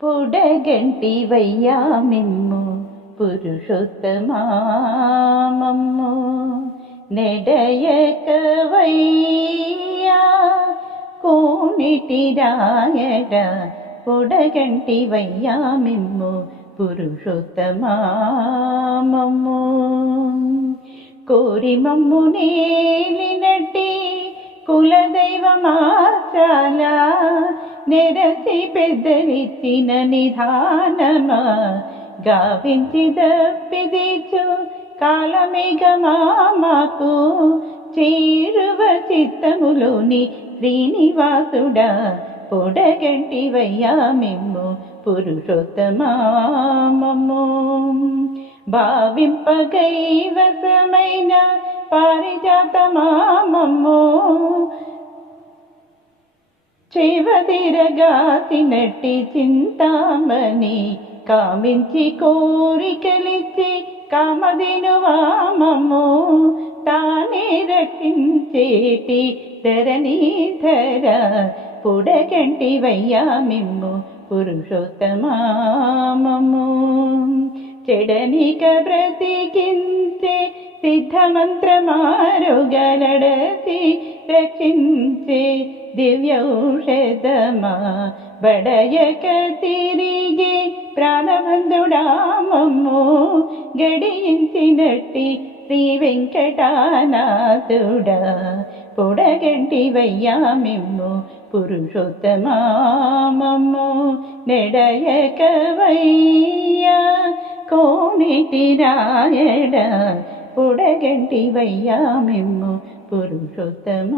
పొడగంటి వయ్యా మిమ్ము పురుషోత్తమామమ్ము నెడయక వయ్యా కోనిటి రాయడ పొడగంటి వయ్యా మిమ్ము పురుషోత్తమామమ్ము నెరసి పెద్దలిచ్చిన నిధానమా? గావించి దప్పిదీచు కాలమేఘమా మాకు? చేరువ చిత్తములోని శ్రీనివాసుడా పొడగంటివయ్యా మిమ్ము పురుషోత్తమామము భావింపగైవసమైన పారిజాతమామము నటి చింతామణి కామించి కోరికలిచ్చి కామదినువామము తానే రక్షించేటి ధరణీధర పుడగంటి వయ్యా మిమ్ము పురుషోత్తమామము. చెడనిక బ్రతికించే సిద్ధమంత్రమారుగలడసి రక్షించే దివ్యౌషధమా బడయక తిరిగి ప్రాణబంధుడామమ్ము గడియించినట్టి శ్రీ వెంకటానాథుడా పొడగంటి వయ్యా మిమ్ము పురుషోత్తమామమ్ము నెడయక వయ్యా కోణిటి రాయడ పొడగంటి వయ్యా మిమ్ము పురుషోత్తమామమ్ము